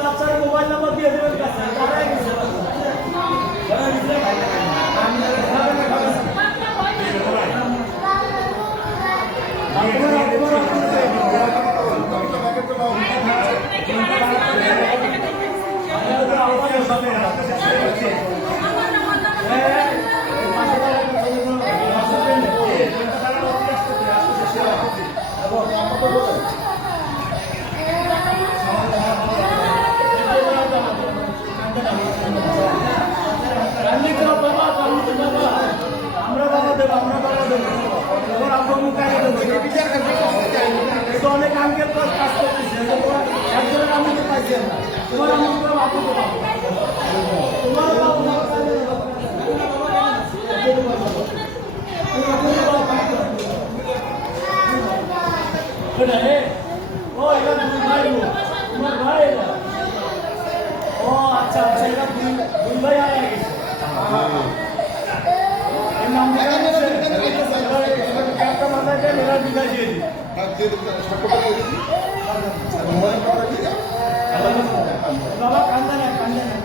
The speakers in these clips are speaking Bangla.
বাচ্চার মোবাইল নাম্বার দিয়ে দেবেন কাছে অনেক আঙ্কেল কাজ করতেছে একজনের আমি তো পাইছেন না তোমার আমি তোমার ভাই ও আচ্ছা আচ্ছা এটা দুই ভাই আগে গেছে বাবা কান্দা না কান্দা না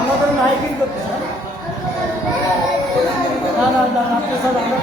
আমাদের নাইকিং করতে না না না আপনি সব আমরা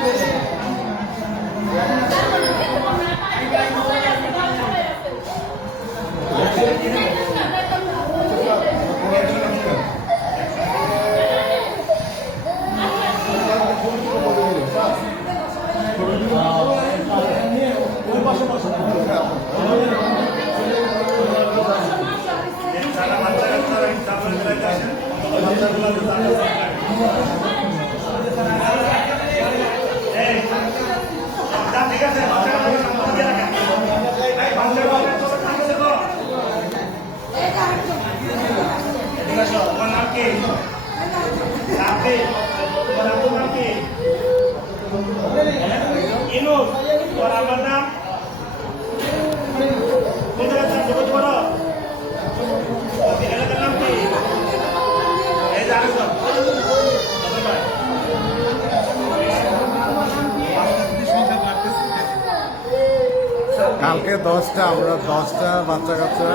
কালকে 10টা আমরা 10টা বাচ্চা কাচ্চা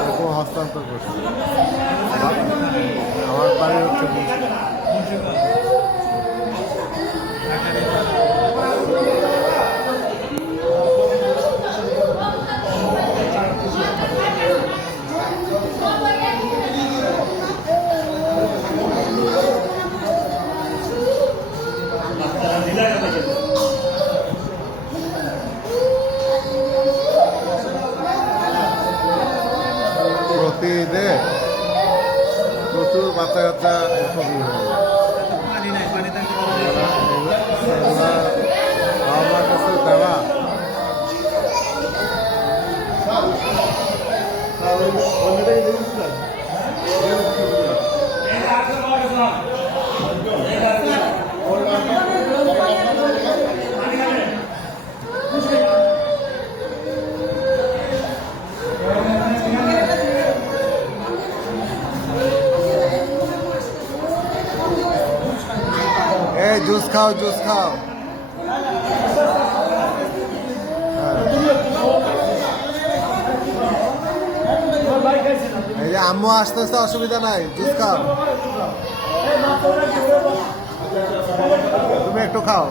এরকম হস্তান্তর করছি। আমার বাড়ি হচ্ছে প্রতিদিনে প্রচুর বাচ্চা কাচ্চা আমার কাছে দেওয়া জুস খাও জুস খাও। এই যে আম্মু আসতে আসতে অসুবিধা নাই, জুস খাও, তুমি একটু খাও।